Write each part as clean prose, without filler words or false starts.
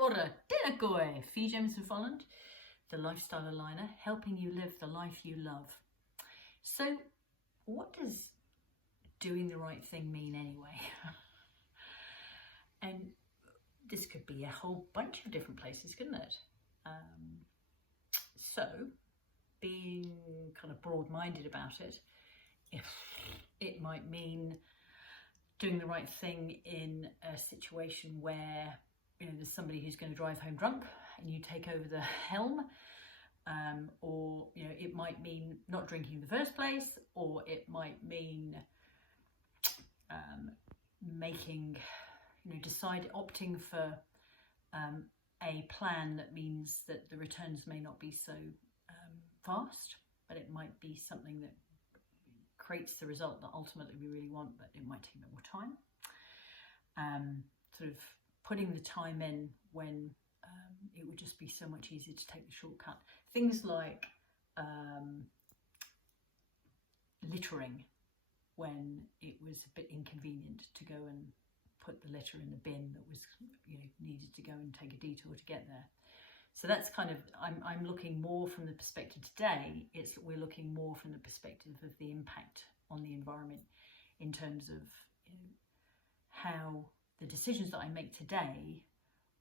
ora, tēnā koe, Fi Jamieson-Folland, the lifestyle aligner, helping you live the life you love. So what does doing the right thing mean anyway? And this could be a whole bunch of different places, couldn't it? So being kind of broad-minded about it, if it might mean doing the right thing in a situation where, you know, there's somebody who's going to drive home drunk and you take over the helm, or, you know, it might mean not drinking in the first place, or it might mean making, you know, opting for a plan that means that the returns may not be so fast, but it might be something that creates the result that ultimately we really want, but it might take a bit more time. Sort of putting the time in when it would just be so much easier to take the shortcut. Things like littering when it was a bit inconvenient to go and put the litter in the bin that was, you know, needed to go and take a detour to get there. So that's kind of, I'm looking more from the perspective today, we're looking more from the perspective of the impact on the environment in terms of, you know, how the decisions that I make today,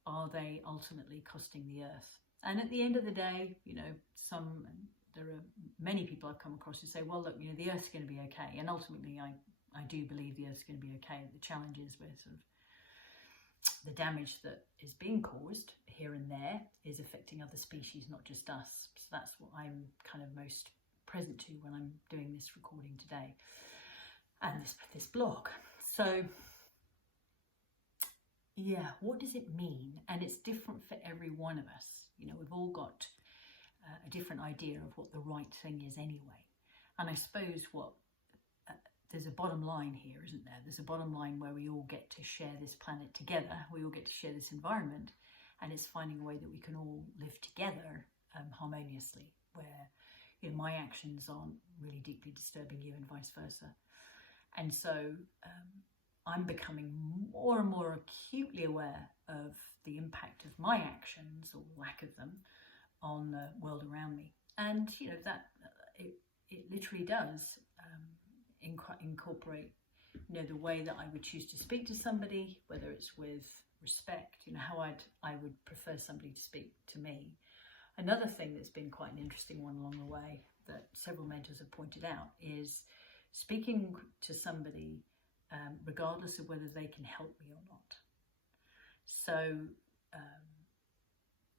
are they ultimately costing the earth? And at the end of the day, you know, there are many people I've come across who say, well, look, you know, the earth's going to be okay. And ultimately, I do believe the earth's going to be okay. The challenge is with sort of the damage that is being caused here and there is affecting other species, not just us. So that's what I'm kind of most present to when I'm doing this recording today and this blog. So yeah, what does it mean? And it's different for every one of us. You know, we've all got a different idea of what the right thing is anyway. And I suppose there's a bottom line here, isn't there? There's a bottom line where we all get to share this planet together. We all get to share this environment, and it's finding a way that we can all live together harmoniously, where, you know, my actions aren't really deeply disturbing you and vice versa. And so I'm becoming more and more acutely aware of the impact of my actions, or lack of them, on the world around me. And, you know, that it literally does incorporate, you know, the way that I would choose to speak to somebody, whether it's with respect, you know, how I would prefer somebody to speak to me. Another thing that's been quite an interesting one along the way that several mentors have pointed out is speaking to somebody regardless of whether they can help me or not. So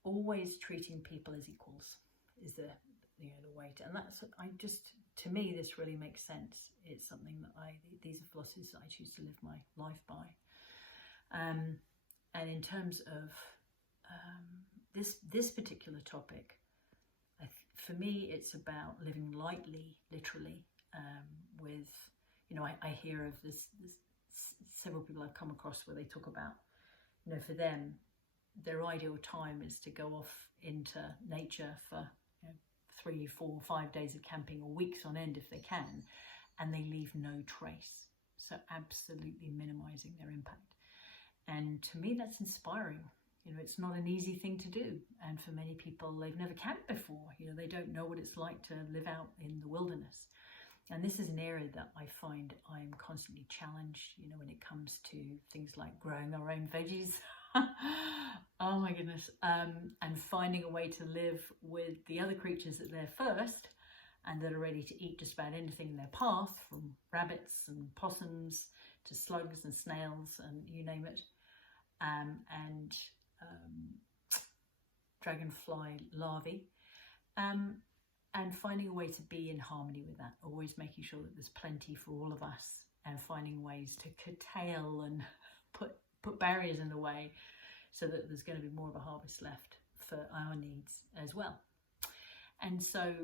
always treating people as equals is the way to, and that's, to me, this really makes sense. It's something that these are philosophies that I choose to live my life by. And in terms of this particular topic, for me, it's about living lightly, literally, with, you know, I hear of this several people I've come across where they talk about, you know, for them, their ideal time is to go off into nature for, you know, 3, 4, 5 days of camping, or weeks on end if they can, and they leave no trace. So absolutely minimizing their impact. And to me, that's inspiring. You know, it's not an easy thing to do. And for many people, they've never camped before. You know, they don't know what it's like to live out in the wilderness. And this is an area that I find I'm constantly challenged, you know, when it comes to things like growing our own veggies. Oh my goodness. And finding a way to live with the other creatures that are there first and that are ready to eat just about anything in their path, from rabbits and possums to slugs and snails and you name it. And dragonfly larvae. And finding a way to be in harmony with that, always making sure that there's plenty for all of us, and finding ways to curtail and put barriers in the way so that there's going to be more of a harvest left for our needs as well. And so,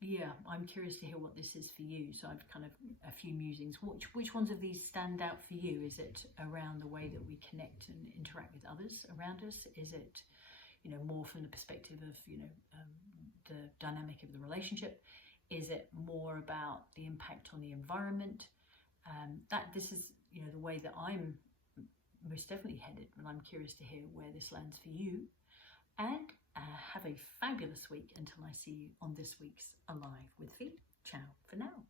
yeah, I'm curious to hear what this is for you. So I've kind of a few musings. Which ones of these stand out for you? Is it around the way that we connect and interact with others around us? Is it, you know, more from the perspective of, you know, the dynamic of the relationship? Is it more about the impact on the environment? This is, you know, the way that I'm most definitely headed, and I'm curious to hear where this lands for you. And have a fabulous week until I see you on this week's Alive with Fee. Ciao for now.